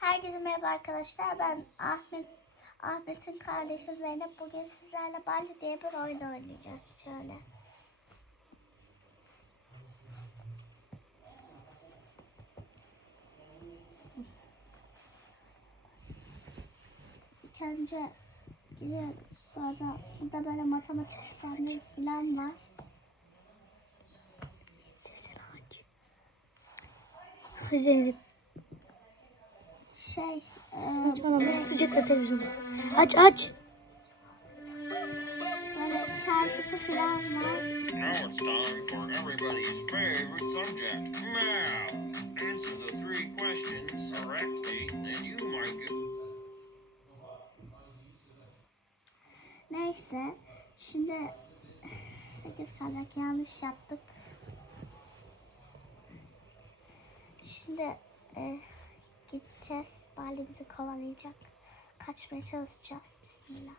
Herkese merhaba arkadaşlar. Ben Ahmet Ahmet'in kardeşi Zeynep. Bugün sizlerle Balli diye bir oyun oynayacağız. Şöyle. İlk önce giriyoruz. Sonra burada böyle matematik işlemleri falan var. Zeynep. Şey, Saçmalama sıcak televizyonu. Aç aç. böyle şarkısı falan var. Now it's time for everybody's favorite subject, math. Answer the three questions correctly, then you might get. Neyse. Şimdi 8 kalacak yanlış yaptık. Şimdi e, gideceğiz. Bali bizi kovalayacak. Kaçmaya çalışacağız. Bismillah.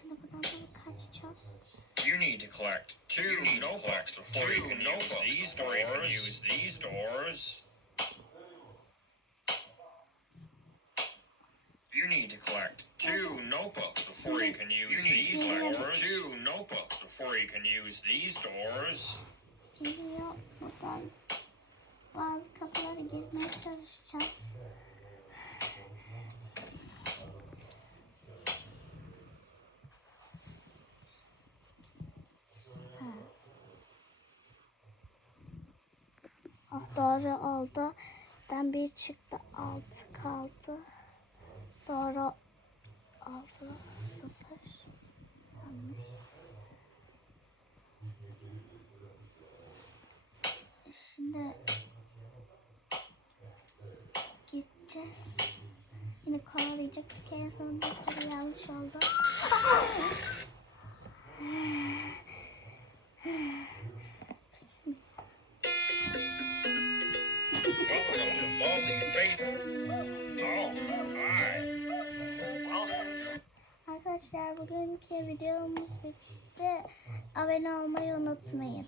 Şimdi buradan böyle kaçacağız. You need to collect two notebooks before you can use these doors. You can use these doors. You need to collect two notebooks before you can use these doors. Two notebooks before you can use these doors. Geliyor buradan. Bazı kapılara girmeye çalışacağız. Ah doğru oldu. Ben bir çıktı altı kaldı. Doğru altı sıfır. Yanlış. Şimdi gideceğiz. Yine kovalayacak çünkü en son bir sürü yanlış oldu. Arkadaşlar bugünkü videomuz bitti. Abone olmayı unutmayın.